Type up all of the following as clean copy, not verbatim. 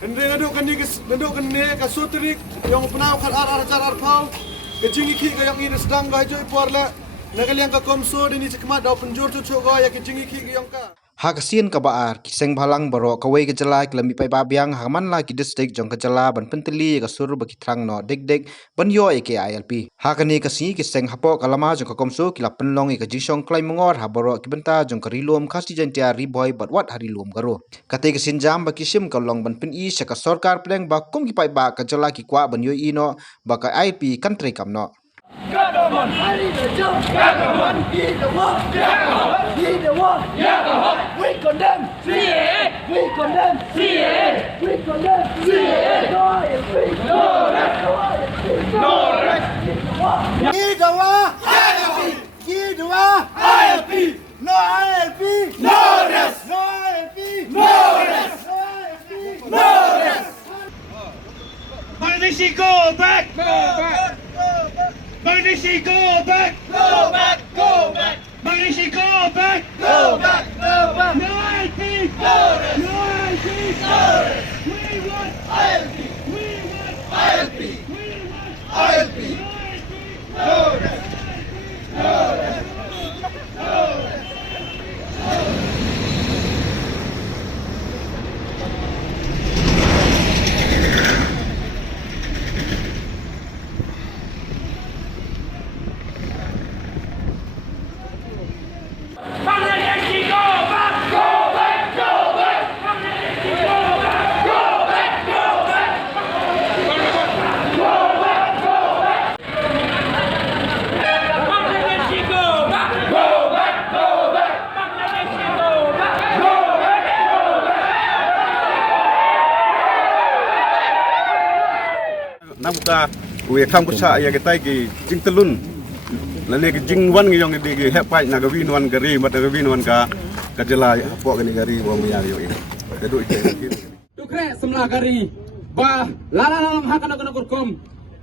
Kende naduk kene kasutrik yang penau kan acar arpau kejing iki yang ini sedang gajo ipor la nagaliang ka komso dini cekmat dau penjur cucu go ya kejing iki yang ka Hakasian kabaar kiseng balang baro kawai kejala kelami pai babiang haman la ki district jong kejala ban penteli ka sur baki trang no dek ban yo eke ILP hakani kasi kiseng hapo kalama jong ka komso kila penlong e ka jisong klai mongor ha baro ki benta jong ka rilom khasi jantia riboy bat wat hari lom garo kate kisin jam baki sim ka long ban pen i saka sarkar pleng ba kum ki pai ba kejala ki kwa ban yo ino ba ka ILP country kam no Government, government, heed the war, heed the war, we condemn CAA, we condemn CAA, we condemn CAA, no ILP, no rest, no rest, heed the war, heed the war, ILP, no ILP, no rest, no ILP, no rest, no ILP, no rest. Bangladeshi, go back! Go back! Bangladeshi, go back! Go back, go back, Bangladeshi, go back! go back, go back, No ILP! no rest, No ILP! no rest, We want! ILP, We want! ILP, We want! ILP, No ILP! no rest, no rest, no rest. Bangladeshi, go back! Go back! Go back! Bangladeshi, go back! Go back! Go back! Go back! Go back! Bangladeshi, go back! Go back! Go back! Bangladeshi, go back! Go back! Go back! namuka we kam ko sa ya getai ki jing telun lale ki jing wan ngi yong di hepai na gawin wan gari mat gawin wan ka kajela po gani gari wa mi yo ini dedu ite Tukre semla gari ba lala lang hakan ako nakurkom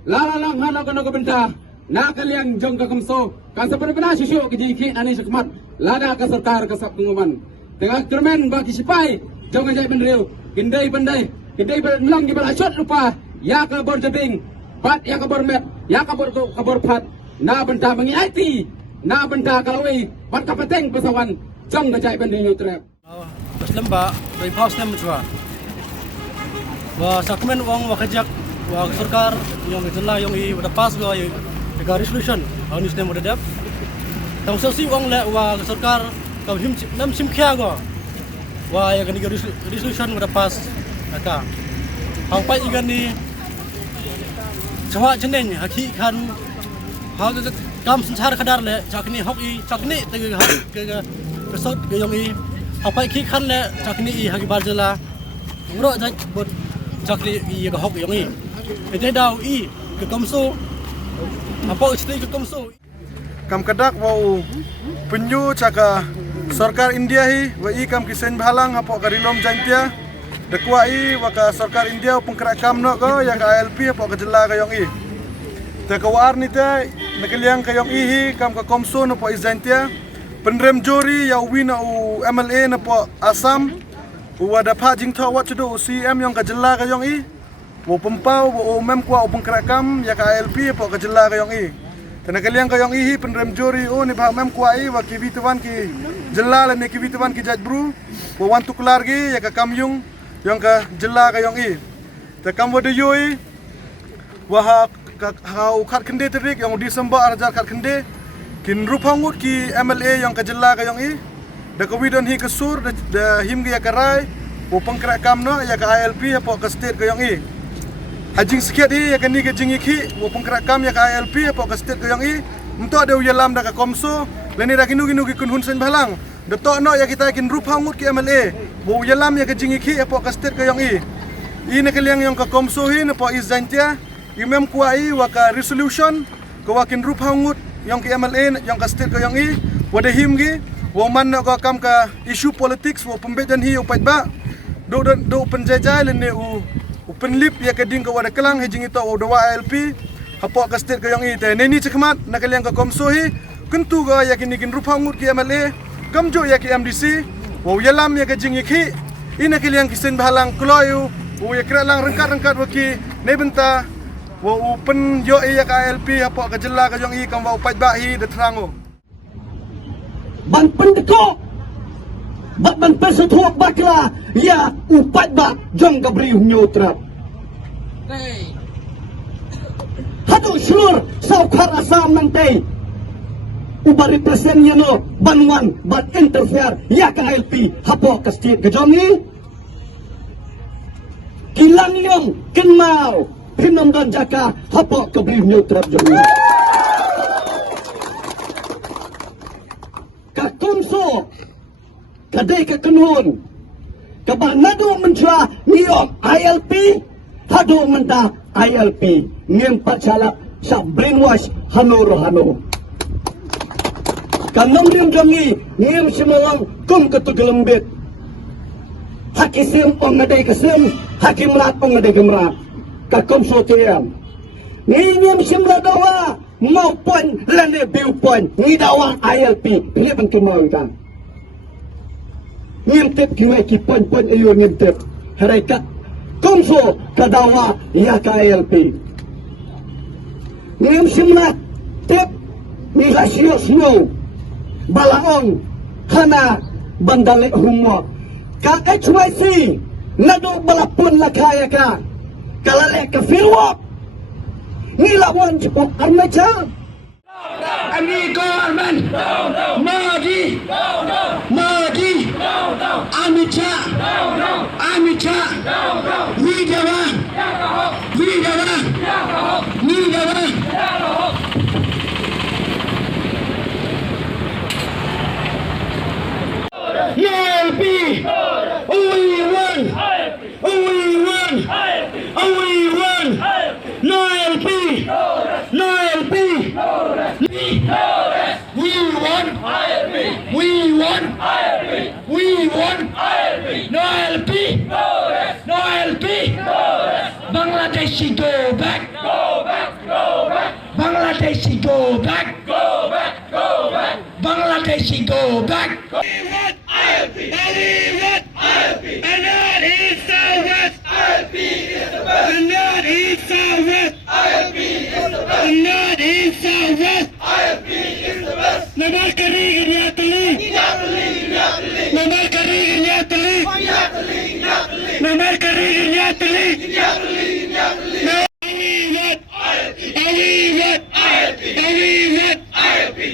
lala lang hakan ako benta nakaliang jong ka kamso kan sa pernah sisyo kijiki ani sakmat lada ka sarkar ka sap penguman tengah kermen ba kisipay jong ka jay benriu kindai lang gibal achot lupa ya ka bor jabing pat ya ka bor met ya ka bor pat na benta mangi IT na benta kalaway pat kapateng pasawan jong ka jay benriu trap Muslim ba dari paus nem chua wa sakmen wang wa kajak wa sarkar yang itulah yang i udah pas go i ga resolution au ni stem udah dap tang so si wang le wa sarkar ka him nam sim kya go wa ya gani resolution udah pas aka hang pai igan ni chwa chenen haki kan ha ga kam sanchar khadar le chakni hoki chakni te ga resort ga yang i apa ki kan le chakni i hagi barjala ngro ja bot chakni i ga hok yang i ete dau i ke komso apa istri ke komso kam kadak wau penyu caka sarkar India hi wa i kam kisen bhalang hapo karilom jantia dekwa i wa ka sarkar India pengkra kam no ko ya ka ILP hapo ka jela ka yong i te kawar ni te nakaliang ka yong i hi kam ka komso no po izantia penrem jori ya wina u MLA na po Assam u wada pha jing tho wat chudo CM yong ka jela ka yong i wo pempau wo mem kwa u pengkra kam ya ka ILP po ka jela ka yong i Tenagaliang kayong ihi penrem jori o ni mem kuai wa ki bituan ki jela le ni ki bituan ki jajbru wa wan tuklar gi ya ka kamyung yang ka jela kayong i te kam wada yoi wa ha u khat khende terik yang Disember arjar khat khende kin rupangut ki MLA yang ka jela kayong i da ka widon hi ka sur da him gi ya ka rai wo pengkra kam no ya ka ILP ya po ka state kayong i Hajing sikit hi ya kani ke jingi ki wo pengkra kam ya ka ILP apa ka state ko yang i mto ada uyalam da ka komso leni da kinu ki kun hun sen balang de to no ya kita kin rup hangut ki MLA wo uyalam ya ka jingi ki apa ka state ko yang i ne kaliang yang ka komso hi ne po izantia imem kuai wa ka resolution ko wa kin rup hangut yang ki MLA yang ka state ko yang i wada him gi wo man no ka kam ka issue politics wo pembedan hi upat ba do penjajah leni Open lip ya keding ka wada kelang hejing ito o dawa ILP hapo ka state ka yang ite neni chikmat nakaliang ka komso hi kuntu ga ya kinigin rupangut ki MLA kamjo ya ki MDC wo yalam ya ka jing ikhi ina kiliang kisen bahalang kloyu ya kira lang rengkat waki nebenta wa pen yo ya ka ILP hapo ka jela ka jong i kam wa upat bahi de trango. Ban pendeko ban pesutuak bakla ya upat bak jong gabri nyotrap. Hatu syur saukar asam nanti ubari presiden yano banwan bat interfere ya ka ILP hapo ka state ka jong i kilang yong kenmau pinom dan jaka hapo ka bri nyotrap jong i ka kumso kadai ka kanhon kabah nado mentra niom ILP hado menta ILP ngem pacala sa brainwash hano kanong rim jangi ngem semawang kum ketugelembet hakisim ong ngadai kasim hakim rat ong ngadai gemrat kakum sotiam ngem semla dawa maupun lane viewpoint ngidawa ILP pilih bentuk mau kan ngintip kiwai ki poin ayo ngintip harekat kumso kadawa ya ka ILP ngim simnat tip ni hasio snow balaong hana bandale humwa ka HYC nado balapun lakaya ka kalale ka filwap nilawan jepok armecha Ami government Modi Amicha Widawa ILP we won no ILP We won no ILP Bangladeshi go back Bangladeshi go back Bangladeshi go back We want ILP and not east southwest ILP is the best and not east southwest ILP is the best and not east southwest ILP is the best Nama karigin ya tali Nama karigin ya tali Nama karigin ya tali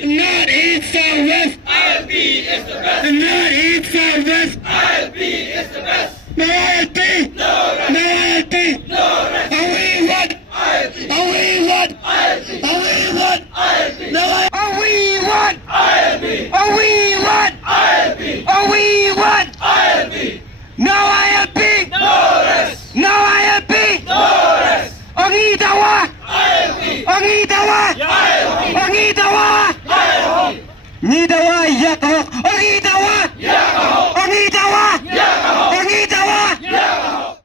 Not east southwest ILP is the best and not east southwest ILP is the best No ILP No ILP No we want ILP we want ILP we want ILP No we want ILP we want ILP we want ILP No ILP No rest No ILP No rest Ongidawa ILP Ongidawa ILP Ongidawa ILP Nidawa yakok